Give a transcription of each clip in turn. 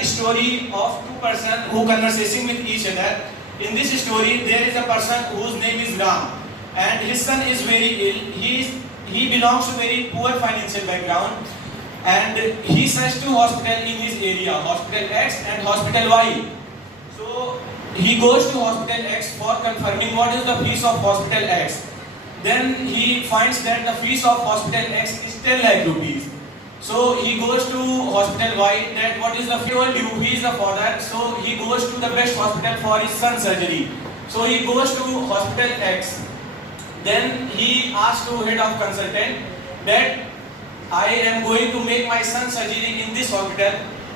a story of two persons who conversing with each other. In this story, there is a person whose name is Ram, and his son is very ill. He belongs to very poor financial background, and he searched two hospitals in his area, Hospital X and Hospital Y. So he goes to Hospital X for confirming what is the fees of Hospital X. Then he finds that the fees of Hospital X is 10 lakh rupees. So he goes to Hospital Y, that what is the fee due, he is the father, so he goes to the best hospital for his son's surgery. So he goes to Hospital X. Then he asks to head of consultant that I am going to make my son's surgery in this hospital.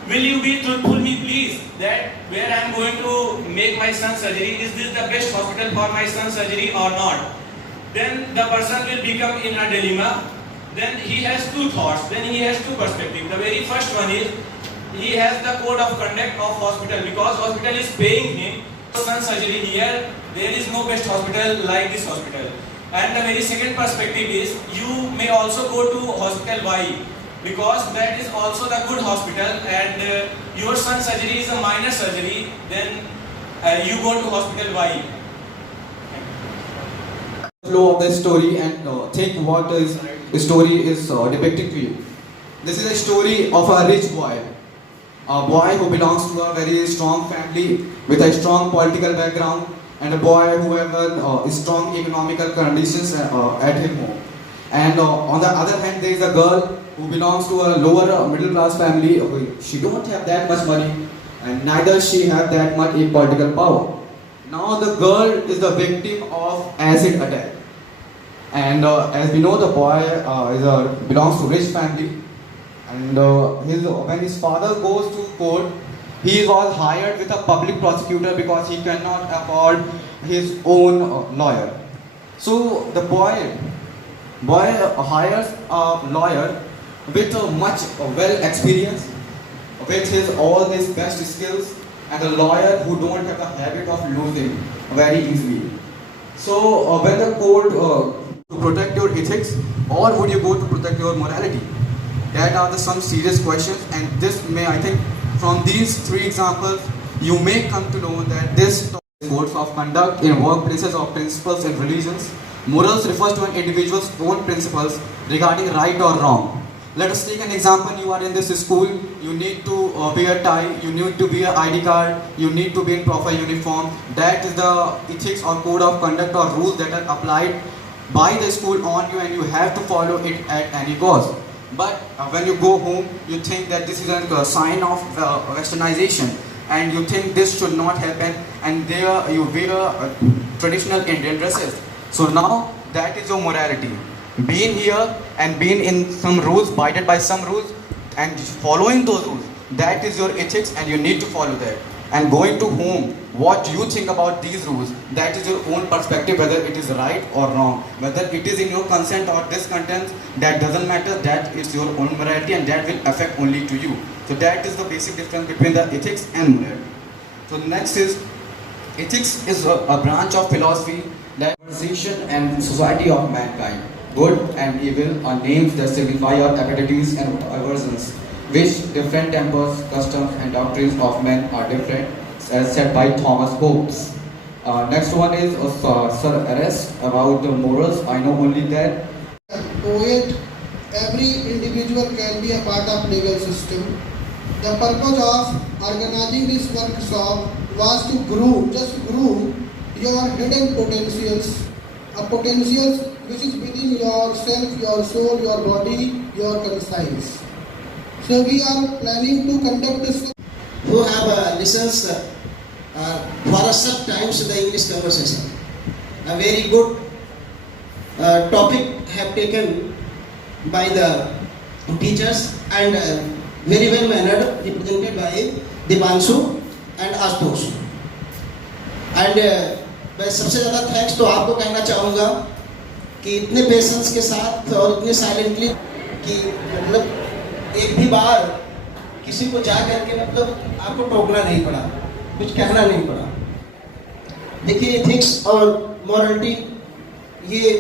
Will you be truthful me please that where I am going to make my son's surgery, is this the best hospital for my son's surgery or not? Then the person will become in a dilemma. Then he has two thoughts, then he has two perspectives. The very first one is, he has the code of conduct of hospital, because hospital is paying him son's surgery here, there is no best hospital like this hospital. And the very second perspective is, you may also go to Hospital Y, because that is also the good hospital, and your son's surgery is a minor surgery, then you go to Hospital Y. Flow of the story and think what is the story is depicting to you. This is a story of a rich boy, a boy who belongs to a very strong family with a strong political background, and a boy who has strong economical conditions at his home. And on the other hand, there is a girl who belongs to a lower middle class family. She don't have that much money, and neither she have that much political power. Now the girl is the victim of acid attack, and as we know, the boy belongs to rich family, and when his father goes to court, he was hired with a public prosecutor because he cannot afford his own lawyer. So the boy hires a lawyer with much well experience, with all his best skills, and a lawyer who don't have the habit of losing very easily. So when the court to protect your ethics, or would you go to protect your morality? That are some serious questions, and this may, I think, from these three examples, you may come to know that this codes of conduct in workplaces or principles in religions. Morals refers to an individual's own principles regarding right or wrong. Let us take an example. You are in this school, you need to wear tie, you need to wear ID card, you need to be in proper uniform. That is the ethics or code of conduct or rules that are applied by the school on you, and you have to follow it at any cost. But when you go home, you think that this is a sign of westernization, and you think this should not happen, and there you wear traditional Indian dresses. So now that is your morality. Being here and being in some rules, abided by some rules, and following those rules, that is your ethics, and you need to follow that. And going to home, what you think about these rules, that is your own perspective, whether it is right or wrong, whether it is in your consent or discontent, that doesn't matter. That is your own morality, and that will affect only to you. So that is the basic difference between the ethics and morality. So next is, ethics is a branch of philosophy that conversation and society of mankind. Good and evil are names that signify our appetites and aversions, which different tempers, customs and doctrines of men are different, as said by Thomas Hobbes. Next one is Sir Arrest about the morals. I know only that. Poet, every individual can be a part of legal system. The purpose of organizing this workshop was to groom your hidden potentials, a potentials which is within yourself, your soul, your body, your conscience. So we are planning to conduct this. Who have listens for some times the English conversation. A very good topic have taken by the teachers, and very well mannered represented by Dipanshu and Ashutosh. And मैं सबसे ज़्यादा thanks तो आपको कहना चाहूँगा कि इतने patience के साथ और इतने साइलेंटली कि मतलब एक भी बार किसी को जा करके मतलब आपको टोकना नहीं पड़ा, कुछ कहना नहीं पड़ा। देखिए एथिक्स और मॉरलिटी ये